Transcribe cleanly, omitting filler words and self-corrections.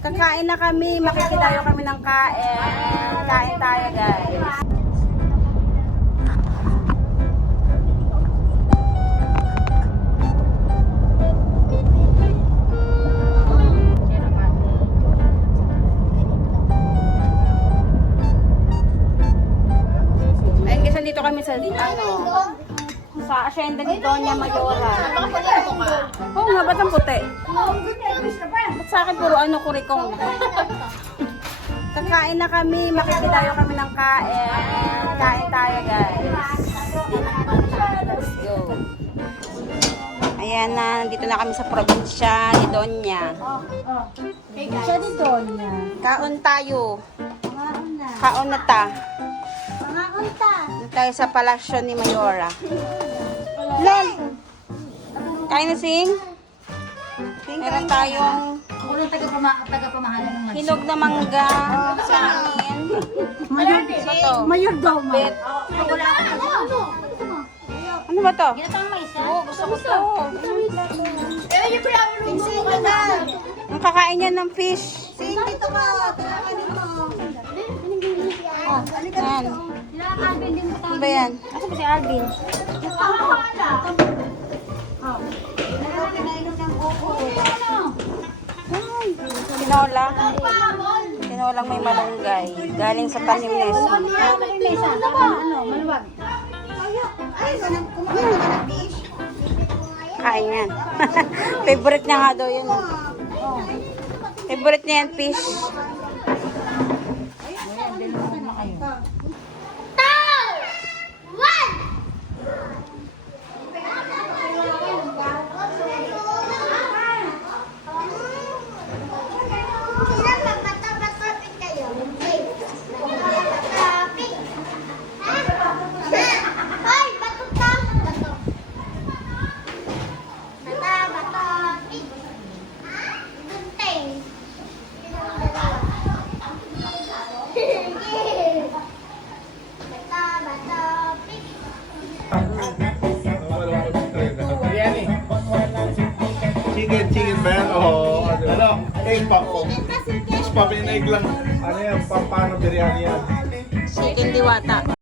Kakain na kami, makikidayo kami ng kain. Kain tayo, guys. Ayun guys, nandito kami sa sa asyenda ni Doña Mayora. Oo nga, ba't ang puti? Ba't sa akin puro kurikong? Kakain na kami, makikidayo kami ng kain. Kain tayo, guys. Let's go. Ayan na, nandito na kami sa probinsya ni Doña. Siya ni Doña. Kaon tayo. Pangaon na. Kaon na ta. Pangaon ta. Nandito tayo sa palasyo ni Mayora. Lol! Kain na, Sing? Meron tayong Unang tagapamahalan ng hinog na mangga, sangin. Ano to? Mayor daw, ma. Bet. Wala ka na. Ano ba to? Ginatang mais, ha? Oo, gusto ko to. Ang kakain niya ng fish. Dito ka. Tarakan mo. Yan. Alvin din mo Ano ba yan? Asa ba si Alvin? Tinola. Tinolang may malunggay. Galing sa tanim ni Esme. Maluwag. Kain yan. Favorite niya nga daw yun. Favorite niya yan, fish. Chicken ba yan? Oo. Ano? Egg pop. Fish pop yung egg lang. Ano yan? Paano biryani yan? Chicken diwata.